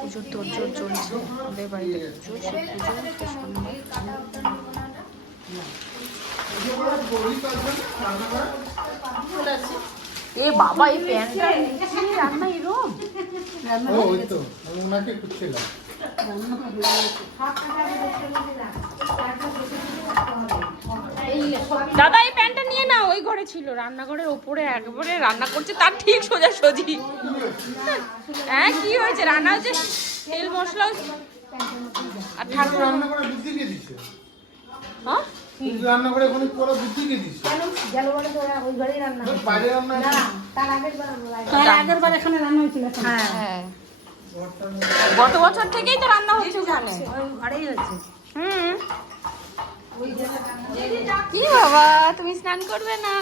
পুজোর তোড়জোড় চলছে আমাদের বাড়িতে। পুজো সে পুজো এ বাবা এই প্যান্টটা রান্না এরম দাদা এই প্যান্টটা নিয়ে নাও, ওই ঘরে ছিল রান্নাঘরের ওপরে একবারে রান্না করছে তার ঠিক সোজাসুজি। হ্যাঁ কি হয়েছে রান্না হচ্ছে তেল মশলা আর ঠাকুর হ্যাঁ রান্না করে এখন পুরো বুদ্ধি দিয়ে দিস কেন গেল বলে তো ওই ঘরেই রান্না হয় বাইরে রান্না না তার আগের বার এখানে রান্না হয়েছিল। হ্যাঁ হ্যাঁ গত বছর থেকেই তো রান্না হচ্ছে ওখানে ওই ঘরেই হচ্ছে। কি বাবা তুমি স্নান করবে না?